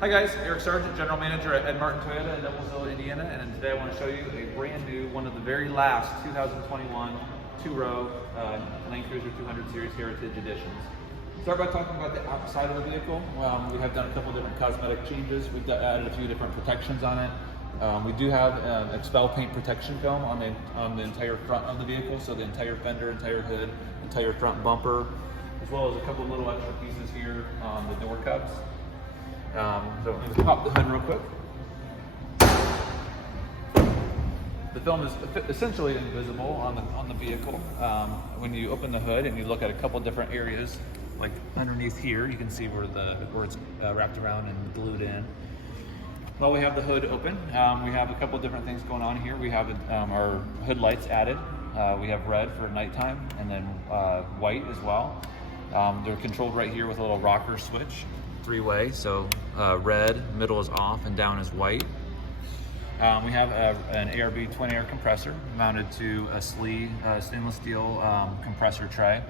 Hi guys, Eric Sargent, General Manager at Ed Martin Toyota in Noblesville, Indiana, and today I want to show you a brand new, one of the very last 2021 two-row Land Cruiser 200 Series Heritage Editions. Start by talking about the outside of the vehicle. We have done a couple different cosmetic changes. We've added a few different protections on it. We do have XPEL paint protection film on the entire front of the vehicle, so the entire fender, entire hood, entire front bumper, as well as a couple of little extra pieces here on the door cups. So let me just pop the hood real quick. The film is essentially invisible on the vehicle. When you open the hood and you look at a couple different areas, like underneath here, you can see where it's wrapped around and glued in. While we have the hood open, we have a couple different things going on here. We have our hood lights added. We have red for nighttime, and then white as well. They're controlled right here with a little rocker switch, three-way. So red, middle is off, and down is white. We have an ARB twin air compressor mounted to a stainless steel compressor tray.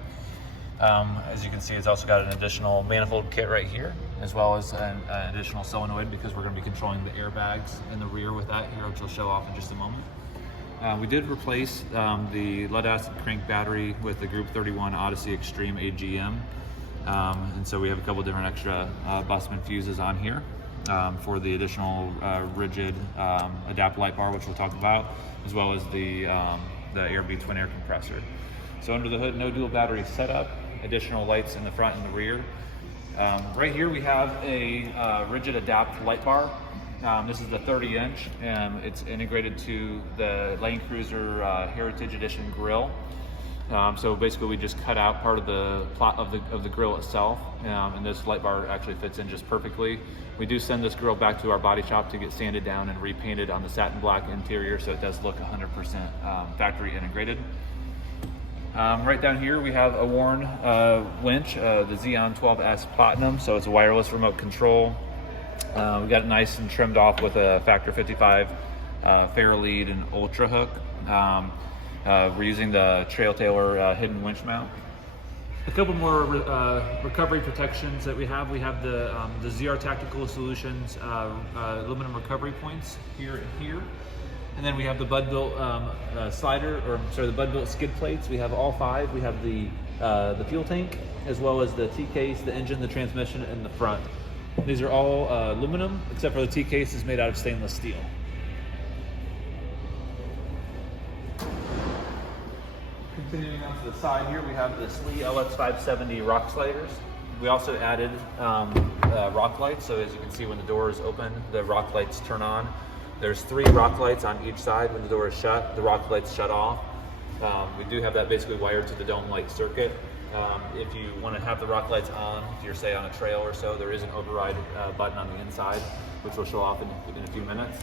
As you can see, it's also got an additional manifold kit right here, as well as an additional solenoid, because we're going to be controlling the airbags in the rear with that here, which I'll show off in just a moment. We did replace the lead acid crank battery with the Group 31 Odyssey Extreme AGM. And so we have a couple different extra Bussmann fuses on here for the additional rigid adapt light bar, which we'll talk about, as well as the ARB twin air compressor. So under the hood, no dual battery setup, additional lights in the front and the rear. Right here we have a rigid adapt light bar. This is the 30-inch, and it's integrated to the Land Cruiser Heritage Edition grille. So basically we just cut out part of the plot of the grille itself, and this light bar actually fits in just perfectly. We do send this grille back to our body shop to get sanded down and repainted on the satin black interior, so it does look 100% factory integrated. Right down here we have a worn winch, the Zeon 12S Platinum, so it's a wireless remote control. We got it nice and trimmed off with a Factor 55 Fairlead and Ultra hook. We're using the Tailor hidden winch mount. A couple more recovery protections that we have. We have the ZR Tactical Solutions aluminum recovery points here and here. And then we have the Bud-built the Bud-built skid plates. We have all five. We have the fuel tank, as well as the T-case, the engine, the transmission, and the front. These are all aluminum, except for the T-case is made out of stainless steel. Continuing on to the side here, we have the SLE LX570 rock sliders. We also added rock lights, so as you can see, when the door is open, the rock lights turn on. There's 3 rock lights on each side. When the door is shut, the rock lights shut off. We do have that basically wired to the dome light circuit. If you want to have the rock lights on, if you're say on a trail or so, there is an override button on the inside, which we'll show off in a few minutes.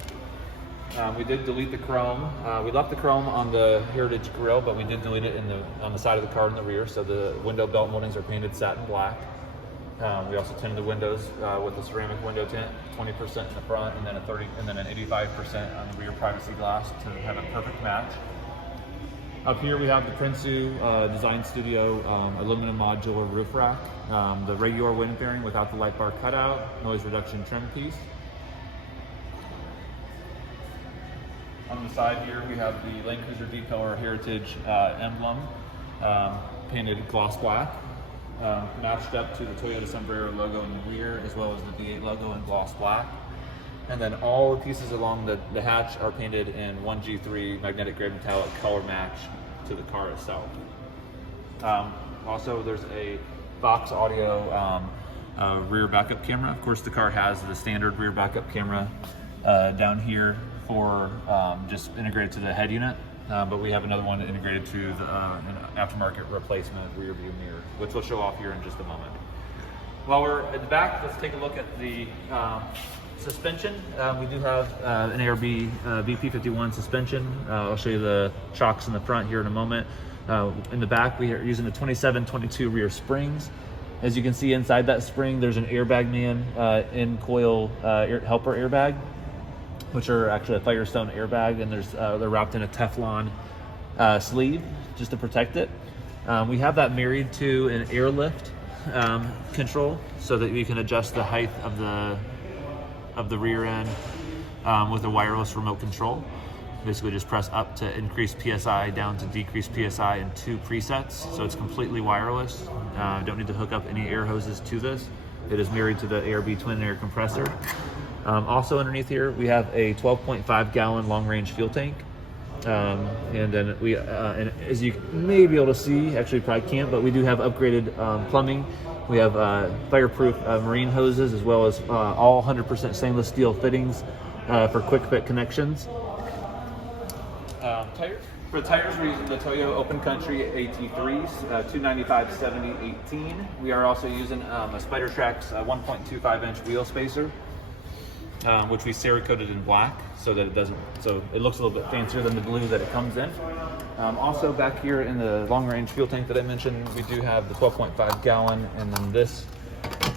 We did delete the chrome. We left the chrome on the Heritage grille, but we did delete it on the side of the car in the rear, so the window belt moldings are painted satin black. We also tinted the windows with a ceramic window tint, 20% in the front, and then an 85% on the rear privacy glass to have a perfect match. Up here we have the Prinsu Design Studio aluminum modular roof rack, the regular wind bearing without the light bar cutout, noise reduction trim piece. On the side here we have the Land Cruiser Tailor Heritage emblem, painted gloss black. Matched up to the Toyota Sombrero logo in the rear, as well as the V8 logo in gloss black. And then all the pieces along the hatch are painted in 1G3 magnetic grade metallic color match to the car itself. Also, there's a Fox Audio rear backup camera. Of course, the car has the standard rear backup camera down here for just integrated to the head unit. But we have another one integrated to an aftermarket replacement rear view mirror, which we'll show off here in just a moment. While we're at the back, let's take a look at the suspension. We do have an ARB BP-51 suspension. I'll show you the chocks in the front here in a moment. In the back, we are using the 27-22 rear springs. As you can see inside that spring, there's an AirBag Man in-coil helper airbag, which are actually a Firestone airbag, and they're wrapped in a Teflon sleeve just to protect it. We have that married to an Airlift control so that we can adjust the height of of the rear end with a wireless remote control. Basically just press up to increase PSI, down to decrease PSI in 2 presets. So it's completely wireless. Don't need to hook up any air hoses to this. It is married to the ARB twin air compressor. Also underneath here, we have a 12.5 gallon long range fuel tank. And then we, and as you may be able to see, actually probably can't, but we do have upgraded plumbing. We have fireproof marine hoses, as well as all 100% stainless steel fittings for quick fit connections. Tires. For tires, we're using the Toyo Open Country AT3s, 295/70/18. We are also using a Spider Trax 1.25 inch wheel spacer, which we cerekoted in black so that it doesn't, so it looks a little bit fancier than the blue that it comes in. Also back here in the long range fuel tank that I mentioned, we do have the 12.5 gallon, and then this,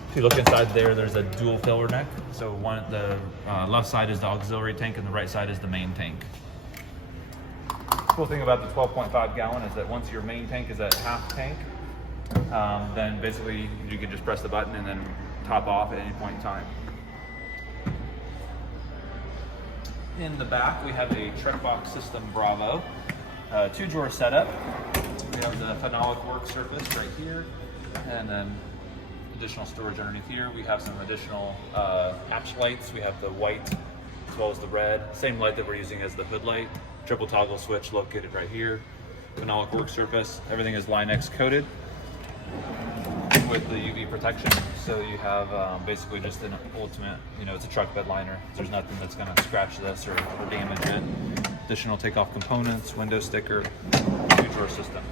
if you look inside there, there's a dual filler neck. So the left side is the auxiliary tank and the right side is the main tank. Cool thing about the 12.5 gallon is that once your main tank is at half tank, then basically you can just press the button and then top off at any point in time. In the back, we have a Trekboxx System Bravo, 2-drawer setup. We have the phenolic work surface right here, and then additional storage underneath here. We have some additional hatch lights. We have the white as well as the red, same light that we're using as the hood light. Triple toggle switch located right here. Phenolic work surface. Everything is Line-X coated with the UV protection. So you have basically just an ultimate, it's a truck bed liner. There's nothing that's going to scratch this or damage it. Additional takeoff components, window sticker, 2-drawer system.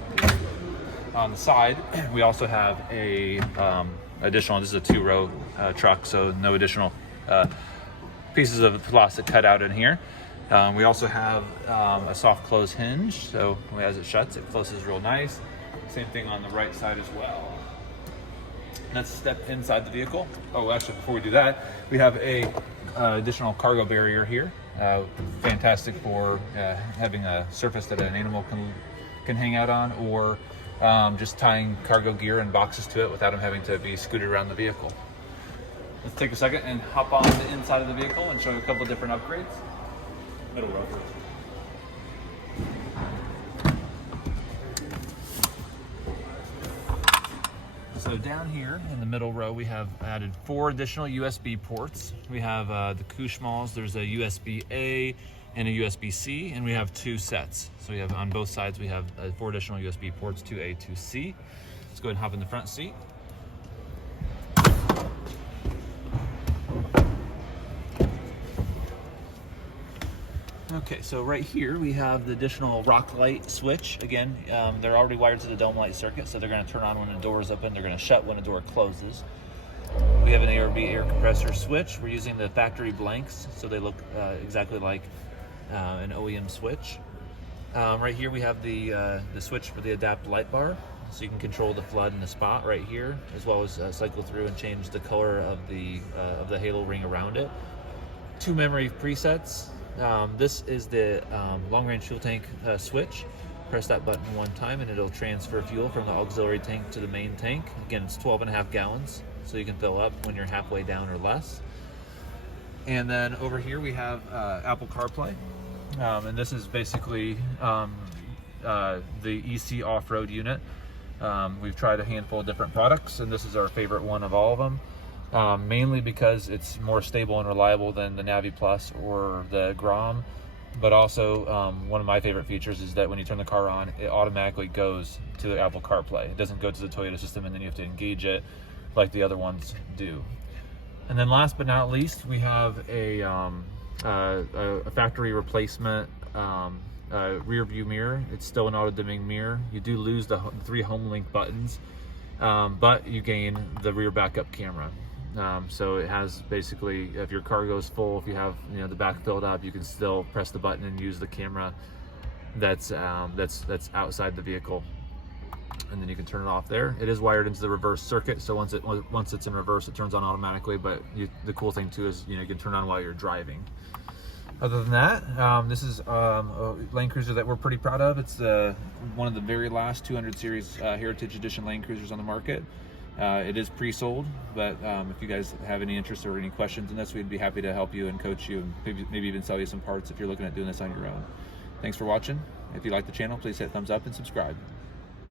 On the side, we also have a additional, this is a 2-row truck, so no additional pieces of plastic cut out in here. We also have a soft close hinge, so as it shuts, it closes real nice. Same thing on the right side as well. Let's step inside the vehicle. Oh, actually, before we do that, we have a additional cargo barrier here. Fantastic for having a surface that an animal can hang out on, or just tying cargo gear and boxes to it without them having to be scooted around the vehicle. Let's take a second and hop on the inside of the vehicle and show you a couple of different upgrades. Middle row first. So down here in the middle row, we have added 4 additional USB ports. We have the Kushmals. There's a USB-A and a USB-C, and we have 2 sets. So we have on both sides, we have 4 additional USB ports, 2A, 2C. Let's go ahead and hop in the front seat. Okay, so right here we have the additional rock light switch. Again, they're already wired to the dome light circuit, so they're going to turn on when the door is open. They're going to shut when the door closes. We have an ARB air compressor switch. We're using the factory blanks, so they look exactly like an OEM switch. Right here we have the switch for the adapt light bar, so you can control the flood and the spot right here, as well as cycle through and change the color of the halo ring around it. 2 memory presets. This is the long-range fuel tank switch. Press that button 1 time and it'll transfer fuel from the auxiliary tank to the main tank. Again, it's 12.5 gallons, so you can fill up when you're halfway down or less. And then over here we have Apple CarPlay. And this is basically the EC off-road unit. We've tried a handful of different products, and this is our favorite one of all of them. Mainly because it's more stable and reliable than the Navi Plus or the Grom, but also one of my favorite features is that when you turn the car on, it automatically goes to the Apple CarPlay. It doesn't go to the Toyota system and then you have to engage it like the other ones do. And then last but not least, we have a factory replacement rear view mirror. It's still an auto dimming mirror. You do lose the 3 home link buttons, but you gain the rear backup camera. So it has basically, if your car goes full, if you have the back filled up, you can still press the button and use the camera that's outside the vehicle, and then you can turn it off there. It is wired into the reverse circuit, so once it's in reverse, it turns on automatically. But the cool thing too is you can turn on while you're driving. Other than that, this is a Land Cruiser that we're pretty proud of. It's one of the very last 200 series Heritage Edition Land Cruisers on the market. It is pre-sold, but if you guys have any interest or any questions in this, we'd be happy to help you and coach you, and maybe even sell you some parts if you're looking at doing this on your own. Thanks for watching. If you like the channel, please hit thumbs up and subscribe.